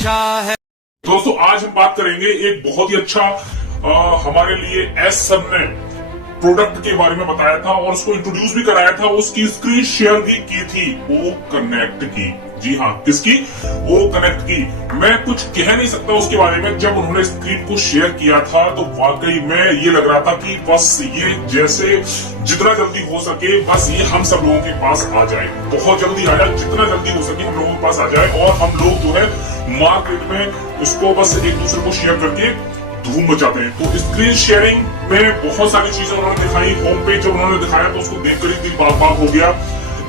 नशा है। दोस्तों आज हम बात करेंगे एक बहुत ही अच्छा हमारे लिए एस सर ने प्रोडक्ट के बारे में बताया था और उसको इंट्रोड्यूस भी कराया था, उसकी स्क्रीन शेयर भी की थी, वो कनेक्ट की। जी हाँ, किसकी? वो कनेक्ट की। मैं कुछ कह नहीं सकता उसके बारे में। जब उन्होंने स्क्रीन को शेयर किया था तो वाकई में ये लग रहा था कि बस ये जैसे जितना जल्दी हो सके बस ये हम सब लोगों के पास आ जाए, बहुत जल्दी आ जाए, जितना जल्दी हो सके हम लोगों के पास आ जाए और हम लोग जो है मार्केट में उसको बस एक दूसरे को शेयर करके धूम मचाते हैं। तो स्क्रीन शेयरिंग में बहुत सारी चीजें उन्होंने दिखाई। होम पेज जब उन्होंने दिखाया तो उसको देखकर ही दिल बाग बाग हो गया।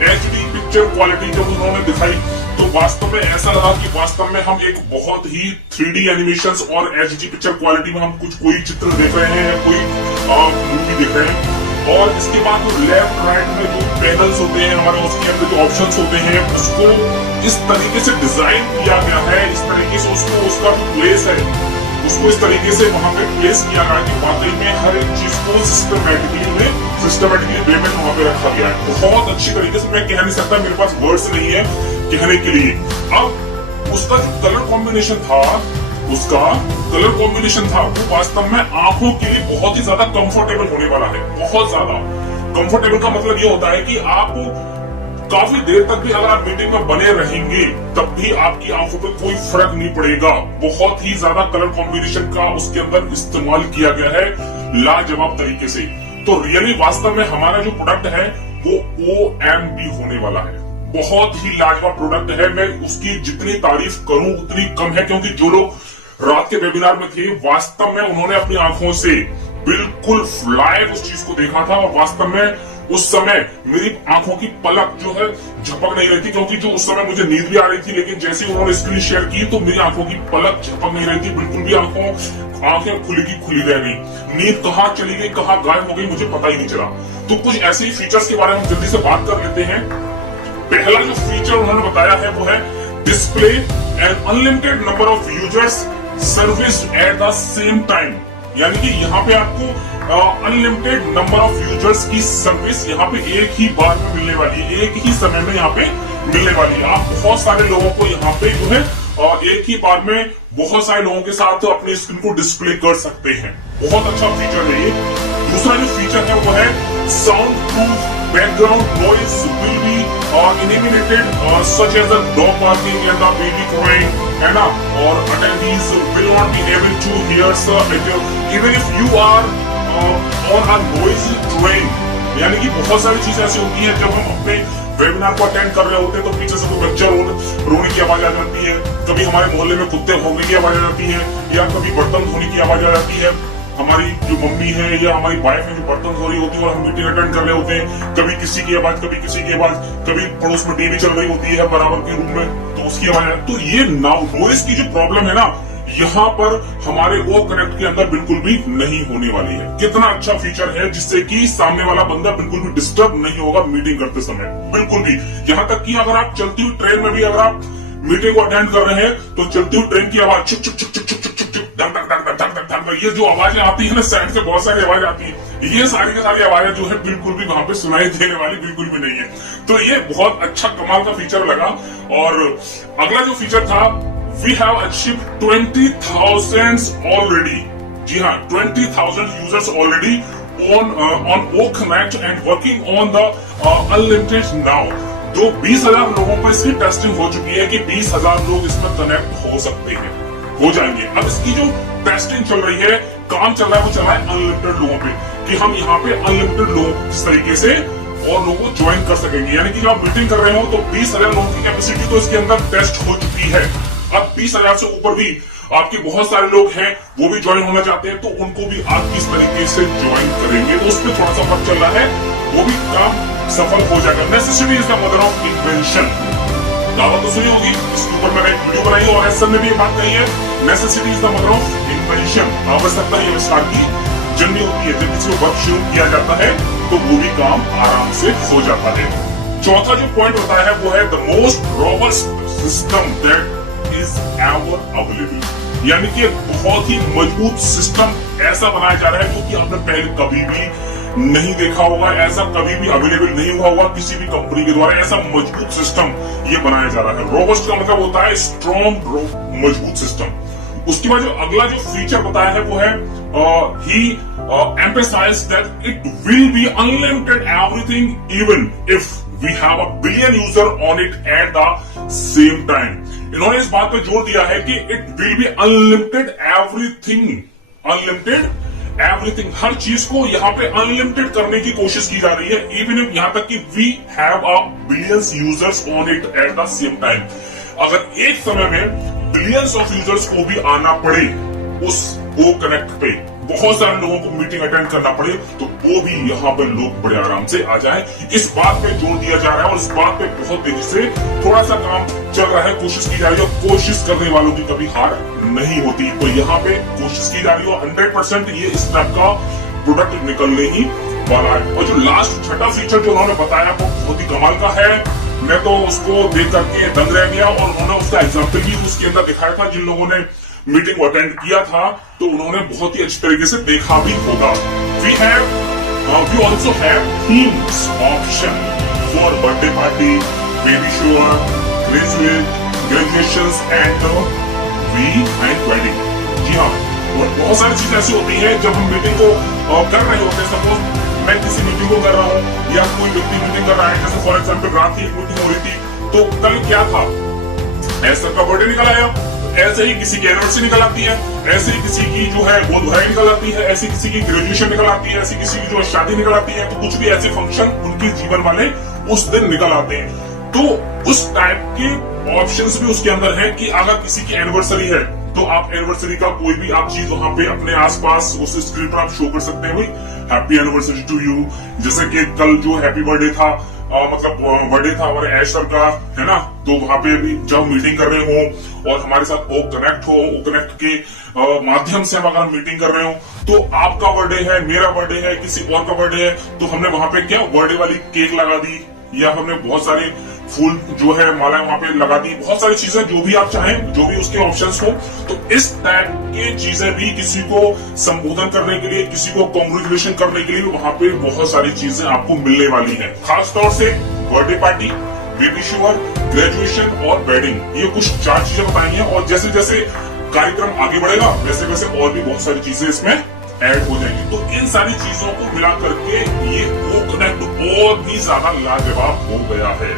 HD पिक्चर क्वालिटी जब उन्होंने दिखाई तो वास्तव में ऐसा लगा कि वास्तव में हम एक बहुत ही 3D एनिमेशंस और HD पिक्चर क्वालिटी में हम कोई चित्र देख रहे हैं या कोई मूवी देख रहे हैं। और इसके बाद जो लेफ्ट राइट में जो पैनल्स होते हैं हमारे, उसके अंदर जो ऑप्शंस होते हैं उसको इस तरीके से डिजाइन किया गया है, इस तरीके से उसको उसका जो प्लेस है उसको इस तरीके से वहां पे प्लेस किया गया कि वाकई में हर एक चीज को सिस्टमेटिकली वे में वहां पे रखा गया है। बहुत अच्छी तरीके से मैं कह नहीं सकता, मेरे पास वर्ड्स नहीं है कहने के लिए। अब उसका जो कलर कॉम्बिनेशन था वो वास्तव में आंखों के लिए बहुत ही ज्यादा कंफर्टेबल होने वाला है। बहुत ज्यादा कंफर्टेबल का मतलब ये होता है कि आप काफी देर तक भी अगर आप मीटिंग में बने रहेंगे तब भी आपकी आंखों पे कोई फर्क नहीं पड़ेगा। बहुत ही ज्यादा कलर कॉम्बिनेशन का उसके अंदर इस्तेमाल किया गया है लाजवाब तरीके से। तो रियली वास्तव में हमारा जो प्रोडक्ट है वो OMD होने वाला है। बहुत ही लाजवाब प्रोडक्ट है। मैं उसकी जितनी तारीफ करूं उतनी कम है, क्योंकि जो लोग रात के वेबिनार में थे वास्तव में उन्होंने अपनी आंखों से बिल्कुल लाइव उस चीज को देखा था और वास्तव में उस समय मेरी आंखों की पलक जो है झपक नहीं रही थी, क्योंकि जो उस समय मुझे नींद भी आ रही थी, लेकिन जैसे ही उन्होंने स्क्रीन शेयर की तो मेरी आंखों की पलक झपक नहीं रही थी बिल्कुल भी। आंखें खुली की खुली रह गई, नींद कहाँ चली गई कहाँ गायब हो गई मुझे पता ही नहीं चला। तो कुछ ऐसे ही फीचर्स के बारे में हम जल्दी से बात कर लेते हैं। पहला जो फीचर उन्होंने बताया है वो है display and unlimited number of users service at the same time. यानी कि यहाँ पे आपको अनलिमिटेड नंबर ऑफ यूजर्स की सर्विस यहाँ पे एक ही बार में मिलने वाली है, एक ही समय में यहाँ पे मिलने वाली है। आप बहुत सारे लोगों को यहाँ पे जो है एक ही बार में बहुत सारे लोगों के साथ अपनी स्क्रीन को डिस्प्ले कर सकते हैं। बहुत अच्छा फीचर है ये। दूसरा जो फीचर है वो है sound proof background noise will be eliminated such as the dog barking and the baby crying, है ना, और attendees will not be able to hear even if you are on a noisy train। यानी कि बहुत सारी चीजें ऐसी होती हैं जब हम अपने वेबिनार को अटेंड कर रहे होते हैं तो पीछे से कोई बच्चा रोने की आवाज आ जाती है, कभी हमारे मोहल्ले में कुत्ते भौंकने की आवाज आ जाती है, या कभी बर्तन धोने की आवाज आ जाती है। हमारी जो मम्मी है या हमारी वाइफ है जो बर्तन धो रही होती है और हम मीटिंग अटेंड कर रहे होते हैं, कभी किसी की आवाज कभी किसी की आवाज, कभी पड़ोस में टीवी चल रही होती है बराबर के रूम में तो उसकी आवाज। तो ये नॉइज की जो प्रॉब्लम है ना, यहाँ पर हमारे वो कनेक्ट के अंदर बिल्कुल भी नहीं होने वाली है। कितना अच्छा फीचर है जिससे कि सामने वाला बंदा बिल्कुल भी डिस्टर्ब नहीं होगा मीटिंग करते समय, बिल्कुल भी। यहाँ तक कि अगर आप चलती हुई ट्रेन में भी अगर आप मीटिंग को अटेंड कर रहे हैं तो चलती हुई ट्रेन की आवाज चुक चुक चुक चुक चुक चुक चुक धक धक धक धक धक धक, ये जो आवाजें आती है ना, साइड से बहुत सारी आवाज आती है, ये सारी की सारी आवाजें जो है बिल्कुल भी वहां पे सुनाई देने वाली बिल्कुल भी नहीं है। तो ये बहुत अच्छा कमाल का फीचर लगा। और अगला जो फीचर था, वी हैव अचीव्ड 20,000 ऑलरेडी। जी हाँ, 20,000 users already on O Connect and working on the unlimited now। जो 20,000 लोगों पर इसकी टेस्टिंग हो चुकी है कि 20,000 लोग इसमें कनेक्ट हो सकते हैं, हो जाएंगे। अब इसकी जो टेस्टिंग चल रही है, काम चल रहा है, वो चल रहा है अनलिमिटेड लोगों पे, कि हम यहाँ पे अनलिमिटेड लोग इस तरीके से और लोगों को ज्वाइन कर सकेंगे। यानी कि जब आप मीटिंग कर रहे हो तो 20,000 लोगों की कैपेसिटी तो इसके अंदर टेस्ट हो चुकी है। अब 20,000 से ऊपर भी आपके बहुत सारे लोग हैं वो भी ज्वाइन होना चाहते हैं, तो उनको भी आप किस तरीके से ज्वाइन करेंगे, तो उस पर थोड़ा सा वर्क चल रहा है, वो भी काम सफल हो जाएगा। Necessity is the mother of invention. दावा तो सुनी होगी, इसके ऊपर मैंने एक वीडियो बनाई है और एस ने भी ये बात कही है, necessity is the mother of invention. आवश्यकता ही आविष्कार की जननी होती है। जब किसी को वर्क शुरू किया जाता है तो वो भी काम आराम से हो जाता है। चौथा जो पॉइंट बताया है वो है the most robust system that is ever available. यानी कि एक बहुत ही मजबूत सिस्टम ऐसा बनाया जा रहा है जो कि आपने पहले कभी भी नहीं देखा होगा, ऐसा कभी भी अवेलेबल नहीं हुआ होगा किसी भी कंपनी के द्वारा। ऐसा मजबूत सिस्टम ये बनाया जा रहा है। रोबस्ट का मतलब होता है स्ट्रॉन्ग, मजबूत सिस्टम। उसके बाद जो अगला जो फीचर बताया है वो है ही emphasized that it will be unlimited everything even if we have a billion user on it at the same time। इन्होंने इस बात पे जोर दिया है कि it will be unlimited everything, unlimited everything, हर चीज को यहाँ पे अनलिमिटेड करने की कोशिश की जा रही है। इवन इफ यहाँ तक कि we have a billions users on it at the same time। अगर एक समय में बिलियंस ऑफ यूजर्स को भी आना पड़े उस ओ कनेक्ट पे, बहुत सारे लोगों को मीटिंग अटेंड करना पड़े, तो वो भी यहाँ पर लोग बड़े आराम से आ जाए। इस बात पे जोर दिया जा रहा है और इस बात पे बहुत तेजी से थोड़ा सा काम चल रहा है, कोशिश की जा रही है। कोशिश करने वालों की कभी हार नहीं होती, तो यहाँ पे कोशिश की जा रही है। 100% ये इस टाइप का प्रोडक्ट निकलने ही वाला है। और जो लास्ट छठा फीचर जो उन्होंने बताया वो बहुत ही कमाल का है। मैं तो उसको देख करके दंग रह गया, और उन्होंने उसका एग्जाम्पल भी उसके अंदर दिखाया था। जिन लोगों ने मीटिंग को अटेंड किया था तो उन्होंने बहुत ही अच्छी तरीके से देखा भी होगा। We also have themes option for birthday party, baby shower, graduations and wedding. जी हाँ, और बहुत सारी चीजें ऐसी होती है जब हम मीटिंग को कर रहे होते हैं। सपोज मैं किसी मीटिंग को कर रहा हूँ या कोई व्यक्ति मीटिंग कर रहा है, जैसे फॉर एग्जाम्पल रात की एक मीटिंग हो रही थी, तो कल क्या था, ऐसा का बर्थडे निकल आया, ऐसे ही किसी की एनिवर्सरी निकल आती है, ऐसे ही किसी की जो है गोद भराई निकल आती है, ऐसे किसी की ग्रेजुएशन निकल आती है, ऐसी किसी की जो शादी निकल आती है। तो कुछ भी ऐसे फंक्शन उनके जीवन वाले उस दिन निकल आते हैं। तो उस टाइप के ऑप्शंस भी उसके अंदर है कि अगर किसी की एनिवर्सरी है तो आप एनिवर्सरी का कोई भी आप चीज वहां पे अपने आसपास उस स्क्रीन पर आप शो कर सकते हैं, भाई हैप्पी एनिवर्सरी टू यू। जैसे कि कल जो हैप्पी बर्थडे था, मतलब बर्थडे था हमारे ऐश सर का, है ना, तो वहां पे भी जब मीटिंग कर रहे हो और हमारे साथ ओ कनेक्ट के माध्यम से हम अगर मीटिंग कर रहे हो, तो आपका बर्थडे है, मेरा बर्थडे है, किसी और का बर्थडे है, तो हमने वहां पे क्या बर्थडे वाली केक लगा दी, या हमने बहुत सारे फूल जो है माला वहां पे लगा दी, बहुत सारी चीजें जो भी आप चाहें, जो भी उसके ऑप्शंस हो। तो इस टाइप की चीजें भी किसी को संबोधन करने के लिए, किसी को कॉन्ग्रेचुलेशन करने के लिए वहां पे बहुत सारी चीजें आपको मिलने वाली हैं। खास तौर से birthday party, baby shore, graduation और वेडिंग, ये कुछ 4 चीजें बताई हैं। और जैसे जैसे कार्यक्रम आगे बढ़ेगा वैसे वैसे और भी बहुत सारी चीजें इसमें ऐड हो जाएंगी। तो इन सारी चीजों को मिला करके ये ओ कनेक्ट और भी ज्यादा लाजवाब हो गया है,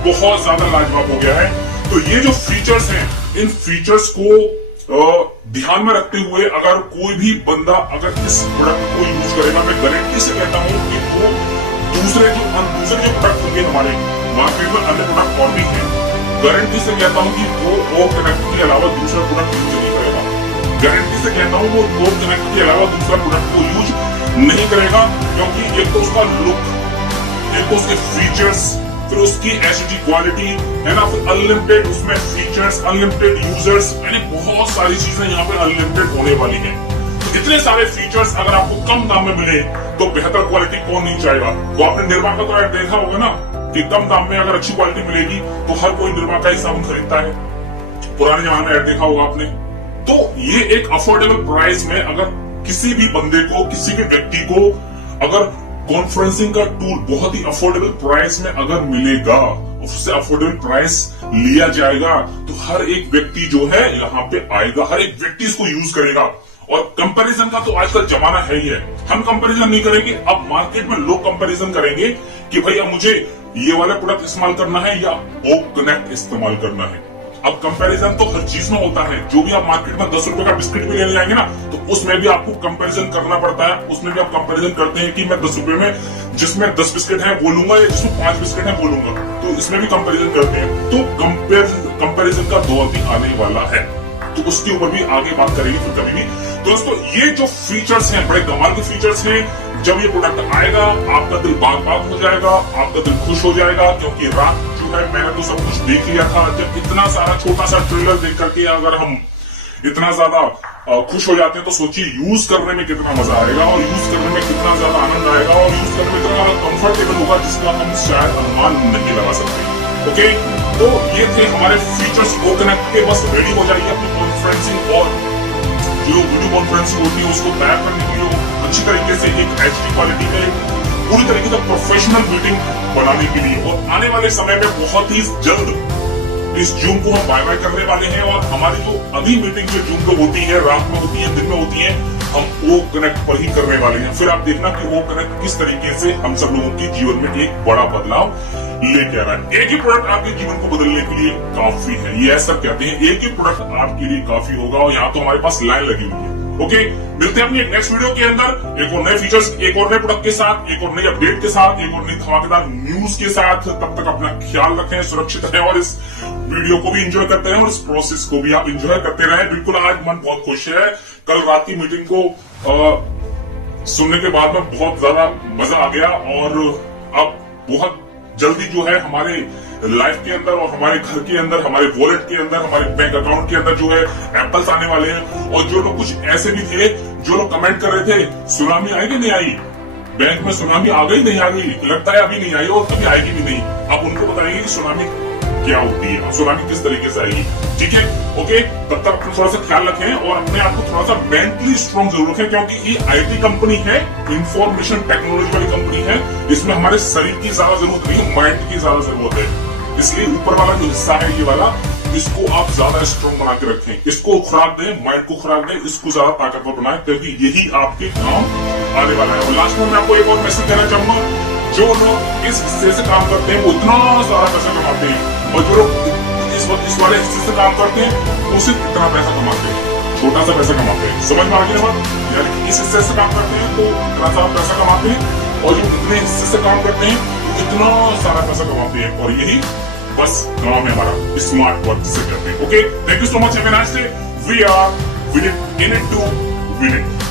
बहुत ज्यादा लाजवाब हो गया है। तो ये जो फीचर्स हैं, इन फीचर्स को ध्यान में रखते हुए अगर कोई भी बंदा अगर इस प्रोडक्ट को यूज करेगा, मैं गारंटी से कहता हूं कि वो दूसरे जो प्रोडक्ट होंगे हमारे मार्केट में, अन्य प्रोडक्ट और भी हैं, गारंटी से कहता हूं कि वो ओ कनेक्ट के अलावा दूसरा प्रोडक्ट यूज नहीं करेगा। गारंटी से कहता हूं वो ओ कनेक्ट के अलावा दूसरा प्रोडक्ट को यूज नहीं करेगा, क्योंकि एक तो उसका लुक, एक तो उसके फीचर्स, फिर उसकी एचडी क्वालिटी, है ना, फिर अनलिमिटेड उसमें फीचर्स, अनलिमिटेड यूजर्स, यानी बहुत सारी चीजें यहाँ पे अनलिमिटेड होने वाली हैं। तो इतने सारे फीचर्स अगर आपको कम दाम में मिले तो बेहतर क्वालिटी कौन नहीं चाहेगा। तो आपने निर्मा का तो ऐड देखा होगा ना कि कम दाम में अगर अच्छी क्वालिटी मिलेगी तो हर कोई निर्मा का ही साबुन खरीदता है। पुराने जमाने में ऐड देखा होगा आपने। तो ये एक अफोर्डेबल प्राइस में अगर किसी भी बंदे को, किसी भी व्यक्ति को अगर कॉन्फ्रेंसिंग का टूल बहुत ही अफोर्डेबल प्राइस में अगर मिलेगा, उससे अफोर्डेबल प्राइस लिया जाएगा, तो हर एक व्यक्ति जो है यहाँ पे आएगा, हर एक व्यक्ति इसको यूज करेगा। और कंपैरिजन का तो आजकल जमाना है ही है। हम कंपैरिजन नहीं करेंगे, अब मार्केट में लोग कंपैरिजन करेंगे कि भाई अब मुझे ये वाला प्रोडक्ट इस्तेमाल करना है या ओ कनेक्ट इस्तेमाल करना है। अब कंपैरिजन तो हर चीज में होता है। जो भी आप मार्केट में 10 रुपए का बिस्किट भी लेने जाएंगे ना, तो उसमें भी आपको कंपैरिजन करना पड़ता है। उसमें भी आप कंपैरिजन करते हैं कि मैं 10 रुपए में जिसमें 10 बिस्किट है वो लूंगा या जिसमें 5 बिस्किट है वो लूंगा, तो इसमें भी कंपैरिजन करते हैं। तो कंपैरिजन का दौर भी आने वाला है, तो उसके ऊपर भी आगे बात करेंगे फिर कभी भी। तो दोस्तों ये जो फीचर्स हैं बड़े कमाल के फीचर्स हैं। जब ये प्रोडक्ट आएगा आपका दिल बाग बाग हो जाएगा, आपका दिल खुश हो जाएगा, क्योंकि रात जो है मैंने तो सब कुछ देख लिया था। जब इतना सारा छोटा सा ट्रेलर देख करके अगर हम इतना ज्यादा खुश हो जाते हैं तो सोचिए यूज करने में कितना मजा आएगा, और यूज करने में कितना ज्यादा आनंद आएगा, और यूज करने में कितना कंफर्टेबल होगा जिसका हम शायद अनुमान नहीं लगा सकते। ओके, तो ये थे हमारे फीचर्स ओ कनेक्ट के। बस रेडी हो जाइए अपनी कॉन्फ्रेंसिंग और जो वीडियो कॉन्फ्रेंसिंग होती है उसको तैयार करने के लिए। अच्छी तरीके से एक HD क्वालिटी में पूरी तरीके से प्रोफेशनल मीटिंग बनाने के लिए, और आने वाले समय में बहुत ही जल्द इस जूम को हम बाय बाय करने वाले हैं, और हमारी जो अगली मीटिंग जो जूम को होती है, रात में होती है, दिन में होती है, हम वो कनेक्ट पर ही करने वाले हैं। फिर आप देखना कि वो कनेक्ट किस तरीके से हम सब लोगों के जीवन में एक बड़ा बदलाव लेके आ रहा है। एक ही प्रोडक्ट आपके जीवन को बदलने के लिए काफी है, ये ऐसा कहते हैं, एक ही प्रोडक्ट आपके लिए काफी होगा, और यहाँ तो हमारे पास लाइन लगी हुई है। ओके, मिलते हैं अपनी एक नेक्स्ट वीडियो के अंदर एक और नए फीचर्स, एक और नए प्रोडक्ट के साथ, एक और नई अपडेट के साथ, एक और नई धमाकेदार न्यूज के साथ। तब तक अपना ख्याल रखें, सुरक्षित रहें, और इस वीडियो को भी एंजॉय करते रहें, और इस प्रोसेस को भी आप एंजॉय करते रहें। बिल्कुल आज मन बहुत खुश है, कल रात की मीटिंग को सुनने के बाद में बहुत ज्यादा मजा आ गया, और अब बहुत जल्दी जो है हमारे लाइफ के अंदर और हमारे घर के अंदर, हमारे वॉलेट के अंदर, हमारे बैंक अकाउंट के अंदर जो है एप्पल्स आने वाले हैं। और जो लोग कुछ ऐसे भी थे जो लोग कमेंट कर रहे थे सुनामी आई कि नहीं आई, बैंक में सुनामी आ गई नहीं आ गई, लगता है अभी नहीं आई और कभी आएगी भी नहीं। आप उनको बताएंगे कि सुनामी क्या होती है, सुनामी किस तरीके से आएगी। ठीक है, ओके, तब तक अपना थोड़ा सा ख्याल रखें, और अपने आप को थोड़ा सा मेंटली स्ट्रांग जरूर रखें, क्योंकि ये IT कंपनी है, इंफॉर्मेशन टेक्नोलॉजी वाली कंपनी है। इसमें हमारे शरीर की ज्यादा जरूरत नहीं है, माइंड की ज्यादा जरूरत है। इसलिए ऊपर वाला जो हिस्सा है ये वाला, इसको आप ज्यादा स्ट्रांग बना के रखें, इसको खुराक दें, माइंड को खुराक दें, इसको ज्यादा ताकतवर बनाएं, क्योंकि यही आपके काम आने वाला है। और लास्ट में मैं आपको एक और मैसेज देना चाहूंगा, जो लोग इस हिस्से से काम करते हैं वो इतना सारा पैसा कमाते हैं, और जो लोग इस वाले हिस्से से काम करते हैं वो सिर्फ इतना पैसा कमाते हैं, छोटा सा पैसा कमाते हैं। समझ में आ गया बात? यानी कि इस हिस्से से काम करते हैं तो इतना सारा पैसा कमाते हैं, और जो इतने हिस्से से काम करते हैं तो इतना सारा पैसा कमाते हैं, और यही बस काम है हमारा, स्मार्ट वर्क से करते हैं। Okay, thank you so much, have a nice day. We are win it, in it to win it.